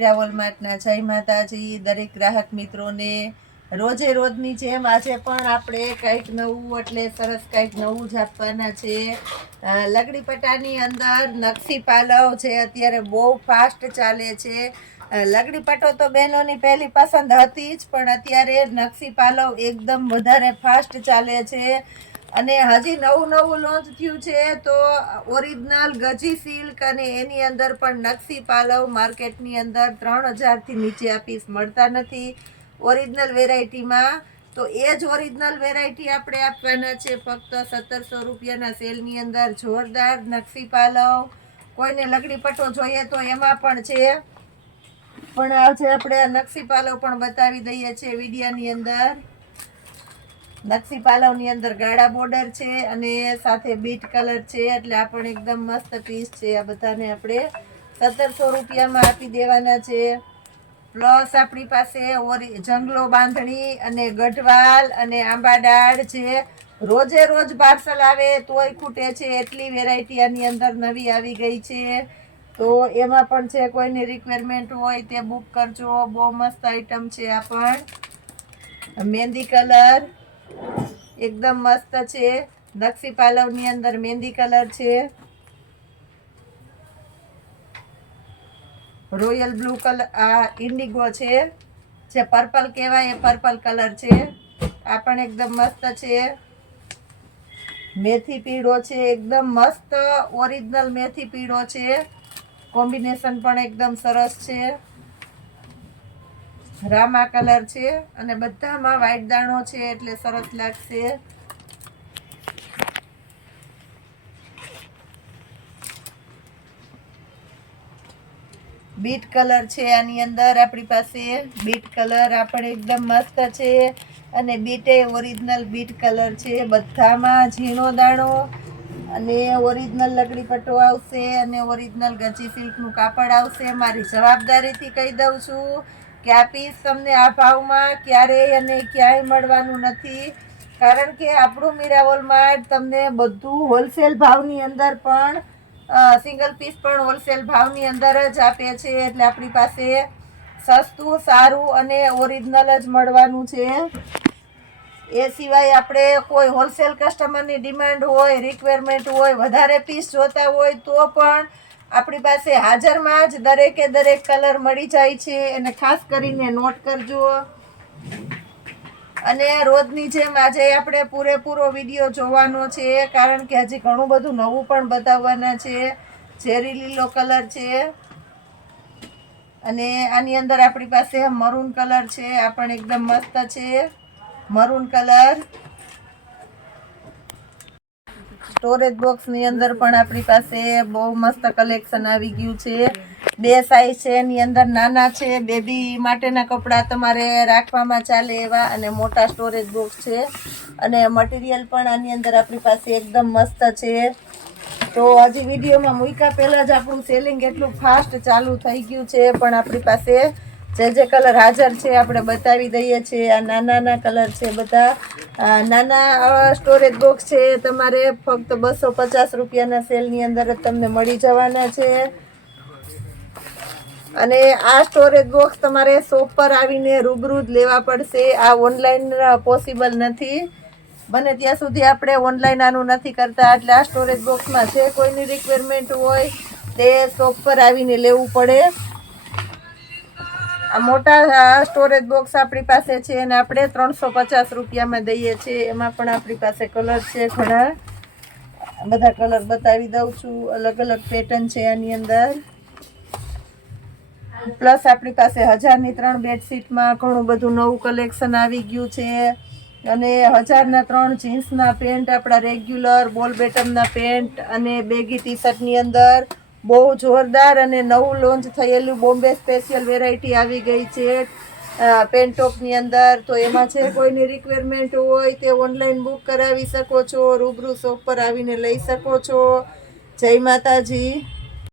મીરાવોલ માર્ટના જય માતાજી દરેક ગ્રાહક મિત્રોને રોજે રોજની જેમ આજે પણ આપણે કંઈક નવું એટલે સરસ કંઈક નવું જ આપવાના છે। લગડી પટ્ટાની અંદર નકશી પાલવ છે અત્યારે બહુ ફાસ્ટ ચાલે છે। લગડી પટ્ટો તો બહેનોની પહેલી પસંદ હતી જ, પણ અત્યારે નકશી પાલવ એકદમ વધારે ફાસ્ટ ચાલે છે અને હજી નવું લોન્ચ થયું છે। તો ઓરિજિનલ ગજી સિલ્ક અને એની અંદર પણ નકશી પાલવ માર્કેટની અંદર 3000થી નીચે આ પીસ મળતા નથી ઓરિજિનલ વેરાયટીમાં। તો એ જ ઓરિજિનલ વેરાયટી આપણે આપવાના છે ફક્ત 1700 રૂપિયાના સેલની અંદર। જોરદાર નકશી પાલવ, કોઈને લગડી પટ્ટો જોઈએ તો એમાં પણ છે, પણ આજે આપણે નકશી પાલવ પણ બતાવી દઈએ છીએ વિડીયાની અંદર। નકશી પાલવની અંદર ગાળા બોર્ડર છે અને સાથે બીટ કલર છે, એટલે આ પણ એકદમ મસ્ત પીસ છે। આ બધાને આપણે 1700 રૂપિયામાં આપી દેવાના છે। પ્લસ આપણી પાસે જંગલો બાંધણી અને ગઢવાલ અને આંબાડાળ છે, રોજે રોજ પાર્સલ આવે તોય ખૂટે છે એટલી વેરાયટી આની અંદર નવી આવી ગઈ છે। તો એમાં પણ છે, કોઈની રિક્વાયરમેન્ટ હોય તે બુક કરજો, બહુ મસ્ત આઈટમ છે। આ પણ મહેંદી કલર એકદમ મસ્ત છે, નકશી પાલવની અંદર મહેંદી કલર છે, રોયલ બ્લુ કલર, આ ઇન્ડિગો છે, જે પર્પલ કહેવાય એ પર્પલ કલર છે। આ પણ એકદમ મસ્ત છે। મેથી પીળો છે, એકદમ મસ્ત ઓરિજિનલ મેથી પીળો છે, કોમ્બિનેશન પણ એકદમ સરસ છે। રામા કલર છે અને બધામાં વ્હાઈટ દાણો છે એટલે સરસ લાગશે। બીટ કલર છે આની અંદર આપણી પાસે, બીટ કલર આ પણ એકદમ મસ્ત છે અને બીટે ઓરિજિનલ બીટ કલર છે। બધામાં ઝીણો દાણો અને ઓરિજિનલ લગડી પટ્ટો આવશે અને ઓરિજિનલ ગજી સિલ્કનું કાપડ આવશે। મારી જવાબદારીથી કહી દઉં છું કે આ પીસ તમને આ ભાવમાં ક્યારેય અને ક્યાંય મળવાનું નથી, કારણ કે આપણું મીરાવોલ માર્ટ તમને બધું હોલસેલ ભાવની અંદર પણ સિંગલ પીસ પણ હોલસેલ ભાવની અંદર જ આપે છે, એટલે આપણી પાસે સસ્તું સારું અને ઓરિજિનલ જ મળવાનું છે। એ સિવાય આપણે કોઈ હોલસેલ કસ્ટમરની ડિમાન્ડ હોય, રિક્વાયરમેન્ટ હોય, વધારે પીસ જોતા હોય તો પણ આપણી પાસે હાજરમાં જ દરેકે દરેક કલર મળી જાય છે, એને ખાસ કરીને નોટ કરજો। અને રોજની જેમ આજે આપણે પૂરેપૂરો વિડીયો જોવાનો છે, કારણ કે હજી ઘણું બધું નવું પણ બતાવવાના છે। ઝેરી લીલો કલર છે અને આની અંદર આપણી પાસે મરૂન કલર છે, આ પણ એકદમ મસ્ત છે મરૂન કલર। સ્ટોરેજ બોક્સની અંદર પણ આપણી પાસે બહુ મસ્ત કલેક્શન આવી ગયું છે। બે સાઈઝ છે, એની અંદર નાના છે, બેબી માટેના કપડાં તમારે રાખવામાં ચાલે એવા, અને મોટા સ્ટોરેજ બોક્સ છે અને મટીરિયલ પણ આની અંદર આપણી પાસે એકદમ મસ્ત છે। તો હજી વિડીયોમાં મૂક્યા પહેલાં જ આપણું સેલિંગ એટલું ફાસ્ટ ચાલુ થઈ ગયું છે, પણ આપણી પાસે જે કલર હાજર છે આપણે બતાવી દઈએ છીએ। આ નાના કલર છે બધા, નાના સ્ટોરેજ બોક્સ છે તમારે ફક્ત 250 રૂપિયાના સેલની અંદર જ તમને મળી જવાના છે। અને આ સ્ટોરેજ બોક્સ તમારે શોપ પર આવીને રૂબરૂ જ લેવા પડશે, આ ઓનલાઈન પોસિબલ નથી। બને ત્યાં સુધી આપણે ઓનલાઈન આનું નથી કરતા, એટલે આ સ્ટોરેજ બોક્સમાં જે કોઈની રિક્વાયરમેન્ટ હોય તે શોપ પર આવીને લેવું પડે। આ મોટા સ્ટોરેજ બોક્સ આપણી પાસે છે અને આપણે 350 રૂપિયામાં દઈએ છીએ। એમાં પણ આપણી પાસે કલર છે ઘણા, બધા કલર બતાવી દઉં છું, અલગ અલગ પેટર્ન છે આની અંદર। પ્લસ આપણી પાસે 1000ની 3 બેડશીટમાં ઘણું બધું નવું કલેક્શન આવી ગયું છે અને 1000ના 3 જીન્સના પેન્ટ, આપણા રેગ્યુલર બોલ બેટમના પેન્ટ અને બેગી ટી શર્ટની અંદર બહુ જોરદાર અને નવું લોન્ચ થયેલું બોમ્બે સ્પેશિયલ વેરાયટી આવી ગઈ છે પેન્ટ ટોપની અંદર। તો એમાં છે કોઈની રિક્વાયરમેન્ટ હોય તે ઓનલાઈન બુક કરાવી શકો છો, રૂબરૂ શોપ પર આવીને લઈ શકો છો। જય માતાજી।